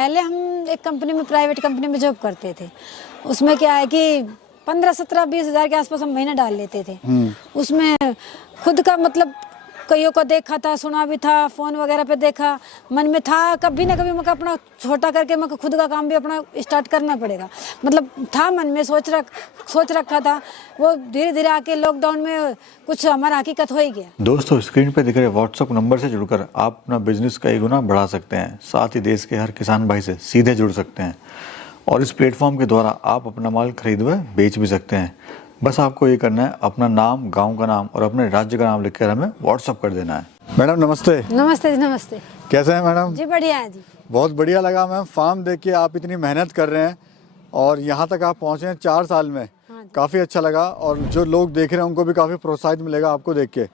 पहले हम एक कंपनी में, प्राइवेट कंपनी में जॉब करते थे। उसमें क्या है कि 15-17-20 हज़ार के आसपास हम महीना डाल लेते थे। उसमें खुद का मतलब कईयों को देखा था, सुना भी था, फ़ोन वगैरह पे देखा, मन में था कभी ना कभी मैं अपना छोटा करके मैं खुद का काम भी अपना स्टार्ट करना पड़ेगा। मतलब था मन में सोच रखा था। वो धीरे धीरे आके लॉकडाउन में कुछ हमारा हकीकत हो ही गया। दोस्तों, स्क्रीन पर दिख रहे व्हाट्सएप नंबर से जुड़कर आप अपना बिजनेस कई गुना बढ़ा सकते हैं। साथ ही देश के हर किसान भाई से सीधे जुड़ सकते हैं और इस प्लेटफॉर्म के द्वारा आप अपना माल खरीद व बेच भी सकते हैं। बस आपको ये करना है, अपना नाम, गांव का नाम और अपने राज्य का नाम लिखकर हमें व्हाट्सएप कर देना है। मैडम नमस्ते। नमस्ते जी, नमस्ते। कैसे हैं मैडम? जी बढ़िया है जी। बहुत बढ़िया लगा मैम, फार्म देख के आप इतनी मेहनत कर रहे हैं और यहाँ तक आप पहुँचे हैं 4 साल में। काफ़ी अच्छा लगा और जो लोग देख रहे हैं उनको भी काफ़ी प्रोत्साहित मिलेगा आपको देख के।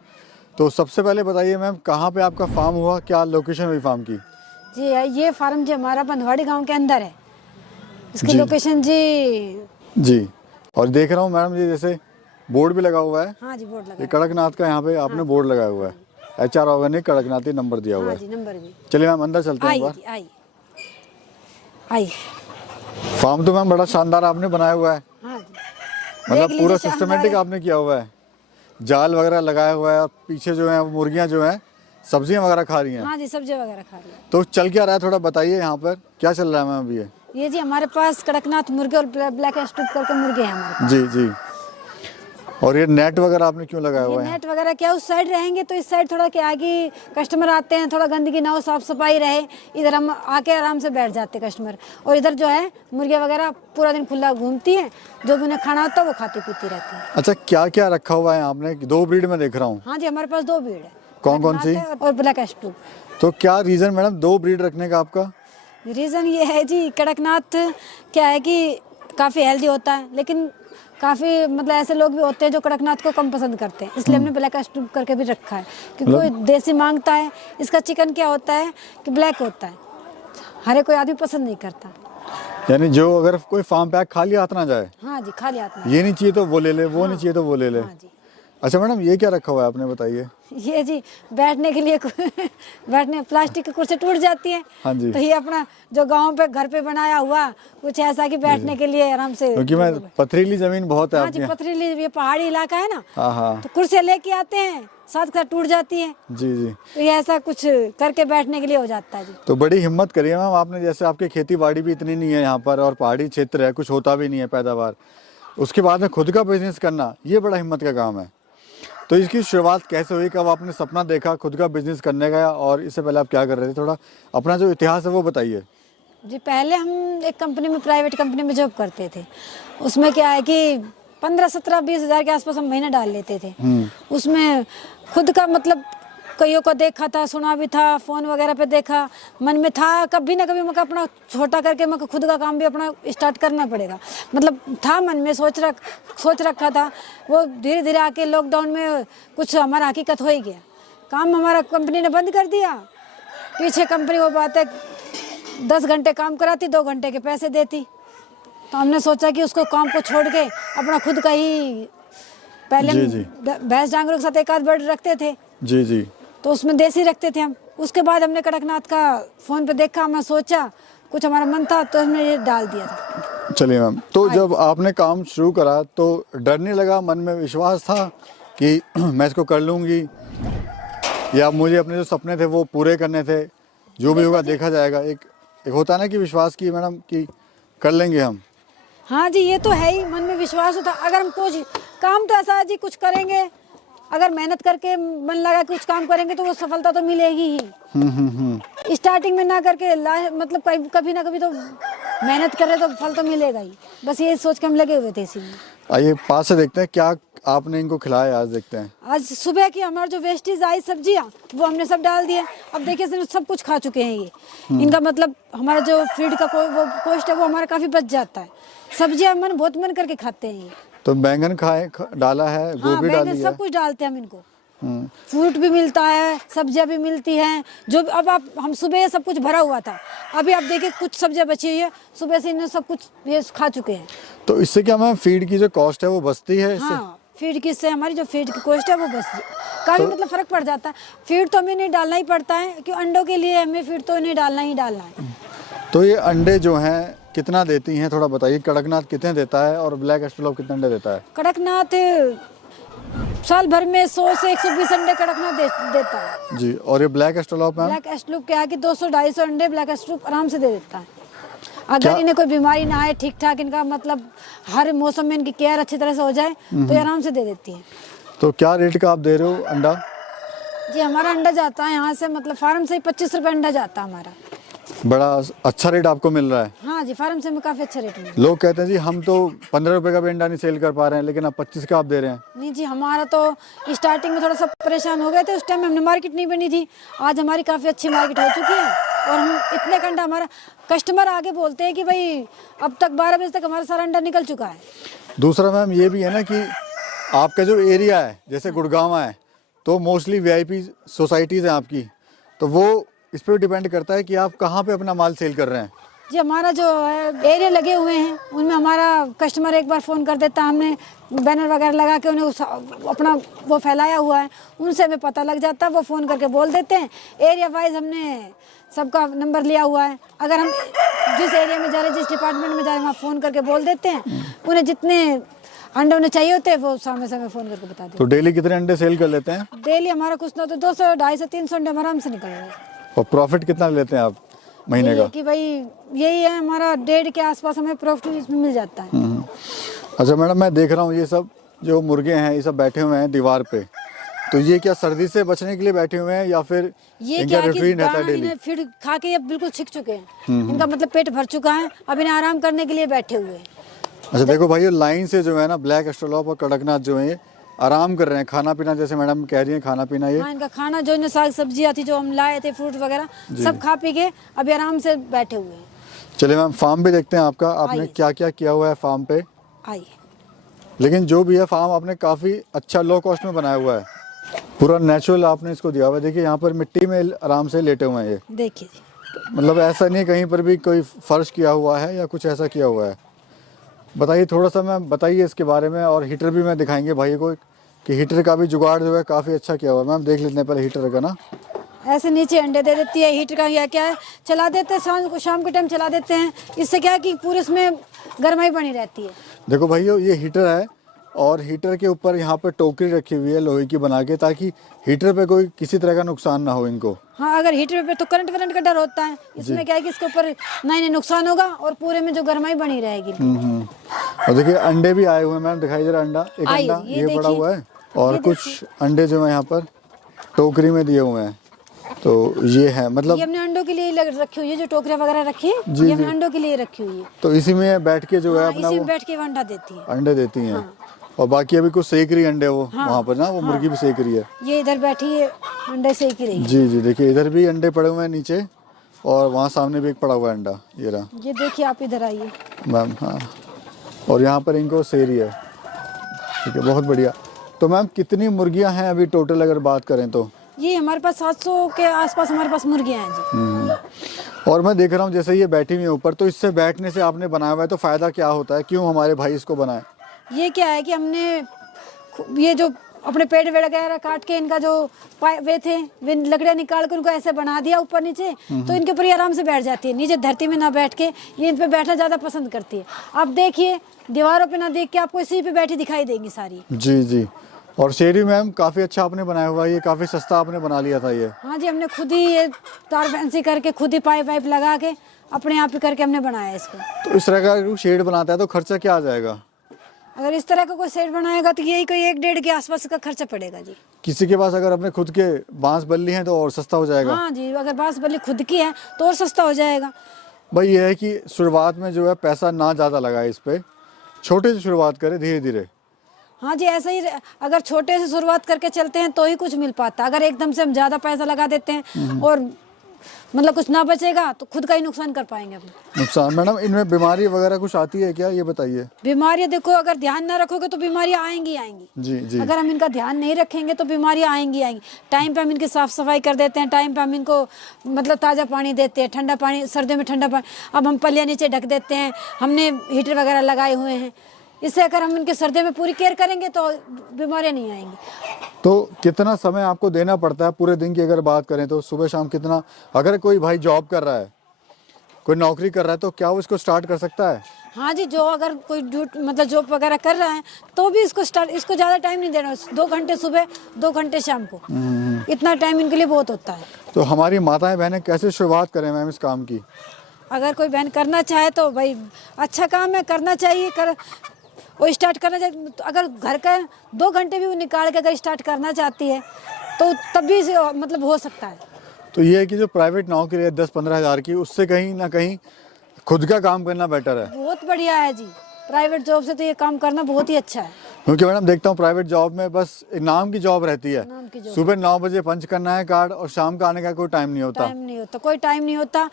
तो सबसे पहले बताइए मैम, कहाँ पे आपका फार्म हुआ, क्या लोकेशन हुई फार्म की? जी ये फार्म जी हमारा बंधवाड़ी गांव के अंदर है। इसकी लोकेशन जी। और देख रहा हूँ मैडम जी, जैसे बोर्ड भी लगा हुआ है। हाँ जी, बोर्ड लगा ये कड़कनाथ का यहाँ पे आपने बोर्ड लगाया हुआ है। HR ऑर्गेनिक कड़कनाथ नंबर दिया हुआ है। हाँ जी, नंबर भी। चलिए मैम अंदर चलते हैं एक बार। आई। फार्म तो मैम बड़ा शानदार आपने बनाया हुआ है। हाँ जी। मतलब पूरा सिस्टमेटिक आपने किया हुआ है। जाल वगैरह लगाया हुआ है और पीछे जो है मुर्गियाँ जो हैं सब्जियाँ वगैरह खा रही हैं। हाँ जी, सब्जियाँ वगैरह खा रही हैं। तो चल क्या रहा है, थोड़ा बताइए यहाँ पर क्या चल रहा है मैम अभी? ये जी हमारे पास कड़कनाथ मुर्गे और ब्लैक स्टूप करके मुर्गे हैं हमारे पास। जी। और ये नेट वगैरह आपने क्यों लगाया हुआ है? नेट वगैरह क्या उस साइड रहेंगे तो इस साइड थोड़ा क्या है कि कस्टमर आते हैं, थोड़ा गंदगी ना हो, साफ सफाई रहे, इधर हम आके आराम से बैठ जाते कस्टमर। और इधर जो है मुर्गियाँ वगैरह पूरा दिन खुला घूमती हैं, जो भी उन्हें खाना होता है वो खाती पीती रहती है। अच्छा, क्या क्या रखा हुआ है आपने? 2 ब्रीड में देख रहा हूँ। हाँ जी, हमारे पास 2 ब्रीड है। कौन सी? और ब्लैक स्टूप। तो क्या रीजन मैडम 2 ब्रीड रखने का आपका? रीज़न ये है जी, कड़कनाथ क्या है कि काफ़ी हेल्दी होता है, लेकिन काफ़ी मतलब ऐसे लोग भी होते हैं जो कड़कनाथ को कम पसंद करते हैं, इसलिए हमने ब्लैक स्टूप करके भी रखा है। क्योंकि कोई देसी मांगता है। इसका चिकन क्या होता है कि ब्लैक होता है, हरे कोई आदमी पसंद नहीं करता। यानी जो अगर कोई फार्म पैक खाली हाथ ना जाए। हाँ जी, खाली हाथ में। ये नहीं चाहिए तो वो ले ले, वो नहीं चाहिए तो वो ले ले। हाँ जी। अच्छा मैडम, ये क्या रखा हुआ है आपने, बताइए? ये जी बैठने के लिए बैठने प्लास्टिक की कुर्सी टूट जाती है। हाँ जी। तो ये अपना जो गांव पे घर पे बनाया हुआ कुछ ऐसा कि बैठने के लिए आराम से। क्योंकि मैं पथरीली जमीन बहुत है हाँ जी, पथरीली, ये पहाड़ी इलाका है ना। हाँ। तो कुर्सियाँ लेके आते हैं, साथ टूट जाती है। जी। तो ये ऐसा कुछ करके बैठने के लिए हो जाता है जी। तो बड़ी हिम्मत करी है मैम आपने, जैसे आपकी खेती बाड़ी भी इतनी नहीं है यहाँ पर और पहाड़ी क्षेत्र है, कुछ होता भी नहीं है पैदावार, उसके बाद में खुद का बिजनेस करना, ये बड़ा हिम्मत का काम है। तो इसकी शुरुआत कैसे हुई, कब आपने सपना देखा खुद का बिजनेस करने का, और इससे पहले आप क्या कर रहे थे? थोड़ा अपना जो इतिहास है वो बताइए। जी पहले हम एक कंपनी में, प्राइवेट कंपनी में जॉब करते थे। उसमें क्या है कि 15-17-20 हज़ार के आसपास हम महीना डाल लेते थे। उसमें खुद का मतलब कईयों को देखा था, सुना भी था, फ़ोन वगैरह पे देखा, मन में था कभी ना कभी मैं अपना छोटा करके मैं खुद का काम भी अपना स्टार्ट करना पड़ेगा। मतलब था मन में सोच रखा था। वो धीरे धीरे आके लॉकडाउन में कुछ हमारा हकीकत हो ही गया। काम हमारा कंपनी ने बंद कर दिया। पीछे कंपनी वो बात है 10 घंटे काम कराती, 2 घंटे के पैसे देती। तो हमने सोचा कि उसको काम को छोड़ के अपना खुद का ही, पहले भैंस डांगरों के साथ एक आध बर्ड रखते थे। जी। तो उसमें देसी रखते थे हम। उसके बाद हमने कड़कनाथ का फ़ोन पे देखा, मैं सोचा कुछ हमारा मन था तो हमने ये डाल दिया था। चलिए मैम, तो जब आपने काम शुरू करा तो डर नहीं लगा, मन में विश्वास था कि मैं इसको कर लूँगी, या मुझे अपने जो सपने थे वो पूरे करने थे, जो भी होगा देखा जाएगा? एक होता है ना कि विश्वास की मैडम कि कर लेंगे हम। हाँ जी, ये तो है ही, मन में विश्वास होता। अगर हम कुछ काम तो ऐसा है जी, कुछ करेंगे अगर मेहनत करके मन लगा कुछ काम करेंगे तो वो सफलता तो मिलेगी ही। स्टार्टिंग में ना करके मतलब कभी ना कभी तो मेहनत कर रहे तो फल तो मिलेगा ही। बस ये सोच के हम लगे हुए थे इसी में। आइए पास से देखते हैं क्या आपने इनको खिलाया आज, देखते हैं। आज सुबह की हमारा जो वेस्टेज आई सब्जियां वो हमने सब डाल दिए। अब देखिए सब कुछ खा चुके हैं ये। इनका मतलब हमारा जो फीड का वो कोस्ट है वो हमारा काफी बच जाता है। सब्जियां बहुत मन करके खाते हैं ये। तो बैंगन डाला है, गोभी डाली है, सब कुछ डालते हैं हम इनको। फ्रूट भी मिलता है, सब्जियां भी मिलती हैं। जो अब हम सुबह सब कुछ भरा हुआ था, अभी आप देखिए कुछ सब्जियां बची हुई है, सुबह से इन्हें सब कुछ ये खा चुके हैं। तो इससे क्या मैम फीड की जो कॉस्ट है वो बचती है इससे? हाँ, फीड की से हमारी जो फीड की कॉस्ट है वो बचती है। काफ़ी मतलब फ़र्क पड़ जाता है। फीड तो हमें नहीं डालना ही पड़ता है, क्योंकि अंडों के लिए हमें फीड तो नहीं डालना ही डालना है। तो ये अंडे जो हैं कितना देती हैं थोड़ा बताइए, कड़कनाथ कितने देता है और ब्लैक एस्ट्रोलॉप कितने अंडे देता है? कड़कनाथ साल भर में 100 से 120 अंडे कड़कनाथ देता है जी। और ये ब्लैक एस्ट्रोलॉप मैम? ब्लैक एस्ट्रोलूप क्या है कि 200-250 अंडे ब्लैक एस्ट्रोलूप आराम से दे देता है। अगर क्या? इन्हें कोई बीमारी ना आए, ठीक ठाक इनका मतलब हर मौसम में इनकी केयर अच्छी तरह से हो जाए तो ये आराम से दे देती है। तो क्या रेट का आप दे रहे हो अंडा? जी हमारा अंडा जाता है यहाँ से, मतलब फार्म से ही 25 रुपये अंडा जाता है हमारा। बड़ा अच्छा रेट आपको मिल रहा है। हाँ जी, फार्म से हमें काफ़ी अच्छा रेट मिला। लोग कहते हैं जी हम तो 15 रुपए का भी अंडा नहीं सेल कर पा रहे हैं, लेकिन आप 25 का आप दे रहे हैं। नहीं जी, हमारा तो स्टार्टिंग में थोड़ा सा परेशान हो गए थे, उस टाइम में हमने मार्केट नहीं बनी थी। आज हमारी काफ़ी अच्छी मार्केट हो चुकी है और हम इतने का अंडा, हमारा कस्टमर आगे बोलते हैं कि भाई अब तक 12 बजे तक हमारा सारा अंडा निकल चुका है। दूसरा मैम ये भी है ना कि आपका जो एरिया है जैसे गुड़गांव है तो मोस्टली वीआईपी सोसाइटीज़ हैं आपकी, तो वो इस पर डिपेंड करता है कि आप कहाँ पे अपना माल सेल कर रहे हैं। जी हमारा जो एरिया लगे हुए हैं उनमें हमारा कस्टमर एक बार फ़ोन कर देता है, हमने बैनर वगैरह लगा के उन्हें अपना वो फैलाया हुआ है, उनसे हमें पता लग जाता है, वो फ़ोन करके बोल देते हैं। एरिया वाइज हमने सबका नंबर लिया हुआ है, अगर हम जिस एरिया में जा रहे हैं, जिस डिपार्टमेंट में जा रहे हैं, वहाँ फ़ोन करके बोल देते हैं। उन्हें जितने अंडे उन्हें चाहिए होते हैं वो सामने से हमें फ़ोन करके बता देते तो डेली कितने अंडे सेल कर लेते हैं? हैं। डेली हमारा कुछ ना तो 200, 250, 300 अंडे आराम से निकल रहे हैं। और प्रॉफिट कितना लेते हैं आप महीने यही का? है कि भाई यही है हमारा 1.5 के आसपास हमें प्रॉफिट इसमें मिल जाता है। अच्छा मैडम, मैं देख रहा हूँ ये सब जो मुर्गे हैं ये सब बैठे हुए हैं दीवार पे, तो ये क्या सर्दी से बचने के लिए बैठे हुए हैं या फिर ये इनका क्या है कि रूटीन रहता है दाना डेली? इन्हें फीड खा के ये बिल्कुल छिक चुके हैं, इनका मतलब पेट भर चुका है, अब इन्हें आराम करने के लिए बैठे हुए हैं। अच्छा देखो भाई, लाइन से जो है ना ब्लैक एस्ट्रोलॉप और कड़कनाथ जो है ये आराम कर रहे हैं, खाना पीना जैसे मैडम कह रही हैं, खाना पीना ये हाँ, इनका खाना जो इन्हें साग सब्जियाँ थी जो हम लाए थे, फ्रूट वगैरह सब खा पी के अभी आराम से बैठे हुए हैं। चलिए मैम फार्म भी देखते हैं आपका, आपने आइए। क्या क्या किया हुआ है फार्म पे। आइए। लेकिन जो भी है फार्म आपने काफ़ी अच्छा लो कॉस्ट में बनाया हुआ है, पूरा नेचुरल आपने इसको दिया हुआ है। देखिए यहाँ पर मिट्टी में आराम से लेटे हुए हैं ये, देखिए जी, मतलब ऐसा नहीं है कहीं पर भी कोई फर्श किया हुआ है या कुछ ऐसा किया हुआ है। बताइए थोड़ा सा मैम, बताइए इसके बारे में। और हीटर भी मैं दिखाएंगे भाई को कि हीटर का भी जुगाड़ जो है काफ़ी अच्छा किया हुआ है। मैम देख लेते हैं पहले हीटर का ना। ऐसे नीचे अंडे दे देती है, हीटर का या क्या है चला देते हैं, शाम के टाइम चला देते हैं। इससे क्या है कि पूरे इसमें गर्माई बनी रहती है। देखो भाइयों ये हीटर है और हीटर के ऊपर यहाँ पर टोकरी रखी हुई है लोहे की बना के, ताकि हीटर पे कोई किसी तरह का नुकसान ना हो इनको। हाँ, अगर हीटर पे तो करंट वरंट का डर होता है, इसमें क्या है कि इसके ऊपर ना इन्हें नुकसान होगा और पूरे में जो गर्माई बनी रहेगी। और देखिए अंडे भी आए हुए हैं मैम, दिखाई दे रहा अंडा, एक आइए, अंडा ये ये पड़ा देखिए। हुआ है और कुछ अंडे जो है यहाँ पर टोकरी में दिए हुए हैं। तो ये है मतलब ये हमने अंडों के लिए रखी हुई है, जो टोकरियाँ वगैरह रखी है जी, ये हमने जी। अंडों के लिए रखी हुई है। तो इसी में बैठ के जो है हाँ, अपना इसी वो में बैठ के वो अंडा देती है। अंडे देती हैं। और बाकी अभी कुछ सेक रही है अंडे वो वहाँ पर ना, वो मुर्गी भी सेक रही है। ये इधर बैठी है अंडे सेक ही रही है। जी जी, देखिए इधर भी अंडे पड़े हुए हैं नीचे और वहाँ सामने भी एक पड़ा हुआ है अंडा, ये रहा ये देखिए, आप इधर आइए मैम। हाँ, और यहाँ पर इनको सेरी है। ठीक है, बहुत बढ़िया। तो मैम कितनी मुर्गियाँ हैं अभी टोटल अगर बात करें तो? ये हमारे पास 700 के आसपास हमारे पास मुर्गियाँ हैं जी। और मैं देख रहा हूँ जैसे ये बैठी हुई है ऊपर, तो इससे बैठने से आपने बनाया हुआ है, तो फ़ायदा क्या होता है, क्यों हमारे भाई इसको बनाए? ये क्या है कि हमने ये जो अपने पेड़ वेड़ वगैरह काट के इनका जो वे थे वे लकड़ियाँ निकाल के उनको ऐसे बना दिया ऊपर नीचे, तो इनके ऊपर ये आराम से बैठ जाती है। नीचे धरती में ना बैठ के ये इन पे बैठना ज़्यादा पसंद करती है। आप देखिए दीवारों पे ना देख के आपको इसी पे बैठी दिखाई देंगी सारी। जी जी। और शेरी मैम काफ़ी अच्छा आपने बनाया हुआ है, ये काफ़ी सस्ता आपने बना लिया था ये। हाँ जी, हमने खुद ही ये तार फैंसी करके खुद ही पाइप वाइप लगा के अपने आप ही करके हमने बनाया इसको। तो इस तरह का शेड बनाता है तो खर्चा क्या आ जाएगा? अगर इस तरह का कोई सेट बनाएगा तो यही कोई 1-1.5 के आसपास का खर्चा पड़ेगा जी। किसी के पास अगर अपने खुद के बांस बल्ली हैं तो और सस्ता हो जाएगा। हाँ जी, अगर बांस बल्ली खुद की है तो और सस्ता हो जाएगा। भाई ये है कि शुरुआत में जो है पैसा ना ज़्यादा लगाए इस पर, छोटे से शुरुआत करें धीरे धीरे। हाँ जी, ऐसा ही अगर छोटे से शुरुआत करके चलते हैं तो ही कुछ मिल पाता। अगर एकदम से हम ज़्यादा पैसा लगा देते हैं और मतलब कुछ ना बचेगा तो खुद का ही नुकसान कर पाएंगे अपने। नुकसान मैडम, इनमें बीमारी वगैरह कुछ आती है क्या, ये बताइए? बीमारियाँ देखो, अगर ध्यान ना रखोगे तो बीमारियाँ आएंगी आएंगी। जी जी। अगर हम इनका ध्यान नहीं रखेंगे तो बीमारियाँ आएंगी आएंगी। टाइम पे हम इनकी साफ़ सफाई कर देते हैं, टाइम पे हम इनको मतलब ताज़ा पानी देते हैं, ठंडा पानी सर्दियों में ठंडा पानी, अब हम पलिया नीचे ढक देते हैं, हमने हीटर वगैरह लगाए हुए हैं। इससे अगर हम इनके सर्दियों में पूरी केयर करेंगे तो बीमारियाँ नहीं आएंगी। तो कितना समय आपको देना पड़ता है पूरे दिन की अगर बात करें तो? सुबह शाम कितना, अगर कोई भाई जॉब कर रहा है कोई नौकरी कर रहा है तो क्या वो इसको स्टार्ट कर सकता है? हाँ जी, जो अगर कोई मतलब जॉब वगैरह कर रहा है तो भी इसको ज़्यादा टाइम नहीं देना, 2 घंटे सुबह 2 घंटे शाम को, इतना टाइम इनके लिए बहुत होता है। तो हमारी माताएं बहनें कैसे शुरुआत करें मैम इस काम की? अगर कोई बहन करना चाहे तो भाई अच्छा काम है, करना चाहिए, वो स्टार्ट करना चाहिए। तो अगर घर का 2 घंटे भी वो निकाल के अगर स्टार्ट करना चाहती है तो तब भी मतलब हो सकता है। तो ये है कि जो प्राइवेट नौकरी है 10-15 हज़ार की, उससे कहीं ना कहीं खुद का काम करना बेटर है। बहुत बढ़िया है जी, प्राइवेट जॉब से तो ये काम करना बहुत ही अच्छा है। क्योंकि मैडम देखता हूँ प्राइवेट जॉब में बस एक नाम की जॉब रहती है, नाम की जॉब। सुबह 9 बजे पंच करना है कार्ड और शाम का आने का कोई टाइम नहीं होता। कोई टाइम नहीं होता।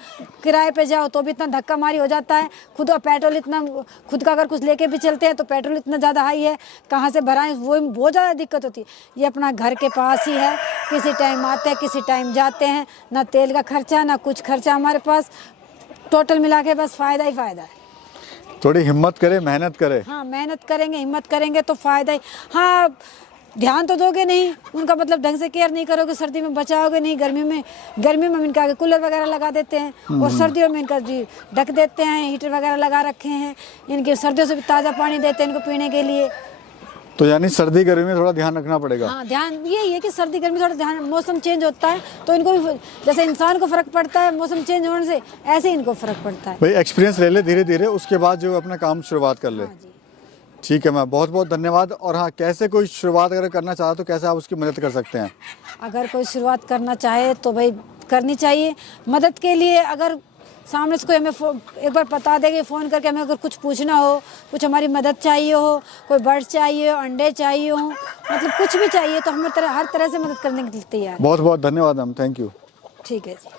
किराए पे जाओ तो भी इतना धक्का मारी हो जाता है, खुद का पेट्रोल इतना, खुद का अगर कुछ लेके भी चलते हैं तो पेट्रोल इतना ज़्यादा हाई है, कहाँ से भराएं, वो बहुत ज़्यादा दिक्कत होती है। ये अपना घर के पास ही है, किसी टाइम आते हैं किसी टाइम जाते हैं, ना तेल का खर्चा ना कुछ खर्चा हमारे पास, टोटल मिला के बस फ़ायदा ही फ़ायदा है। थोड़ी हिम्मत करे, मेहनत करे। हाँ, मेहनत करेंगे, हिम्मत करेंगे तो फ़ायदा ही। हाँ, ध्यान तो दोगे नहीं, उनका मतलब ढंग से केयर नहीं करोगे, सर्दी में बचाओगे नहीं, गर्मी में हम इनका आगे कूलर वगैरह लगा देते हैं और सर्दियों में इनका जी ढक देते हैं, हीटर वगैरह लगा रखे हैं, इनके सर्दियों से भी ताज़ा पानी देते हैं इनको पीने के लिए। तो यानी सर्दी गर्मी में थोड़ा ध्यान रखना पड़ेगा। हाँ, ध्यान यही है कि सर्दी गर्मी थोड़ा ध्यान, मौसम चेंज होता है तो इनको भी जैसे इंसान को फ़र्क पड़ता है मौसम चेंज होने से, ऐसे ही इनको फ़र्क पड़ता है। भाई एक्सपीरियंस ले ले धीरे धीरे, उसके बाद जो अपना काम शुरुआत कर ले। हाँ जी। ठीक है मैम, बहुत बहुत धन्यवाद। और हाँ, कैसे कोई शुरुआत अगर करना चाहे तो कैसे आप उसकी मदद कर सकते हैं? अगर कोई शुरुआत करना चाहे तो भाई करनी चाहिए। मदद के लिए अगर सामने से कोई हमें एक बार बता देंगे, फ़ोन करके हमें अगर कुछ पूछना हो, कुछ हमारी मदद चाहिए हो, कोई बर्ड्स चाहिए हो, अंडे चाहिए हो, मतलब कुछ भी चाहिए तो हमें हर तरह से मदद करने के लिए तैयार है। बहुत बहुत धन्यवाद मैम, थैंक यू। ठीक है जी।